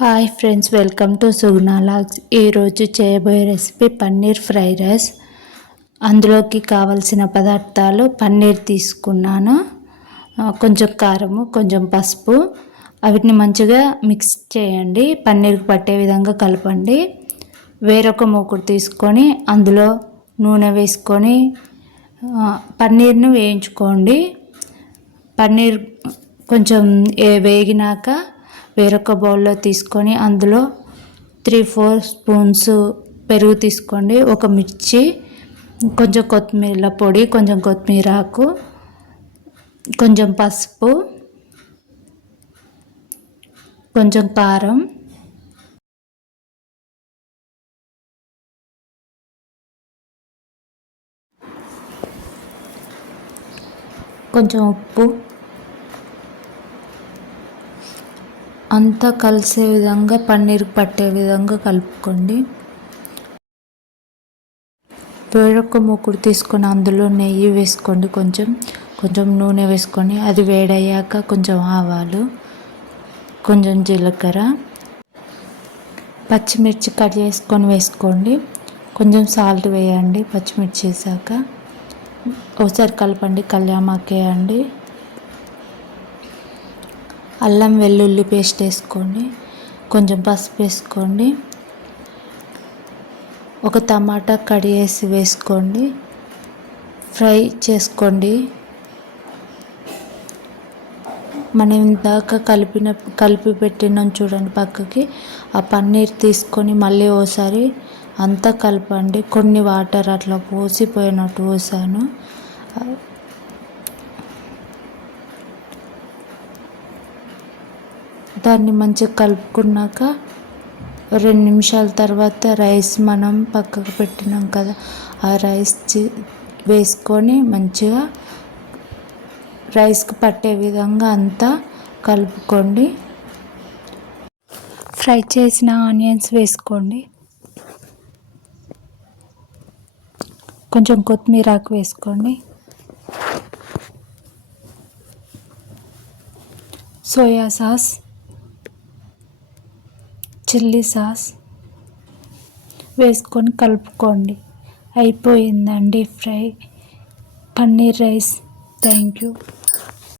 Hi friends, welcome to Suguna logs. ఈరోజు చేయబోయే recipe paneer fried rice. అందులోకి కావలసిన పదార్థాలు: పన్నీర్ తీసుకున్నాను, కొంచెం కారము, కొంచెం పసుపు. వీటిని మంచిగా మిక్స్ చేయండి, పన్నీర్కి పట్టే విధంగా కలపండి. వేరొక మూకుడు తీసుకొని అందులో నూనె వేసుకొని పన్నీర్ను వేయించుకోండి. పన్నీర్ కొంచెం వేగినాక వేరొక బౌల్లో తీసుకొని అందులో 3-4 స్పూన్స్ పెరుగు తీసుకోండి, ఒక మిర్చి, కొంచెం కొత్తిమీర పొడి, కొంచెం కొత్తిమీర ఆకు, కొంచెం పసుపు, కొంచెం కారం, కొంచెం ఉప్పు అంతా కలిసే విధంగా పన్నీర్ పట్టే విధంగా కలుపుకోండి. వేరొక మూకుడు తీసుకొని అందులో నెయ్యి వేసుకోండి, కొంచెం నూనె వేసుకొని అది వేడయ్యాక కొంచెం ఆవాలు, కొంచెం జీలకర్ర, పచ్చిమిర్చి కట్ చేసుకొని వేసుకోండి. కొంచెం సాల్ట్ వేయండి. పచ్చిమిర్చి వేసాక ఒకసారి కలపండి, కళ్యామాకు వేయండి. అల్లం వెల్లుల్లి పేస్ట్ వేసుకోండి, కొంచెం పసుపు వేసుకోండి, ఒక టమాటా కడిగేసి వేసుకోండి. ఫ్రై చేసుకోండి. మనం ఇందాక కలిపి పెట్టినాం చూడండి పక్కకి, ఆ పన్నీర్ తీసుకొని మళ్ళీ ఓసారి అంతా కలపండి. కొన్ని వాటర్ అట్లా పోసిపోయినట్టు పోసాను. దాన్ని మంచిగా కలుపుకున్నాక 2 నిమిషాల తర్వాత రైస్ మనం పక్కకు పెట్టినాం కదా, ఆ రైస్ వేసుకొని మంచిగా రైస్కి పట్టే విధంగా అంతా కలుపుకోండి. ఫ్రై చేసిన ఆనియన్స్ వేసుకోండి, కొంచెం కొత్తిమీర ఆకు వేసుకోండి, సోయా సాస్, చిల్లీ సాస్ వేసుకొని కలుపుకోండి. అయిపోయిందండి పన్నీర్ రైస్. Thank you.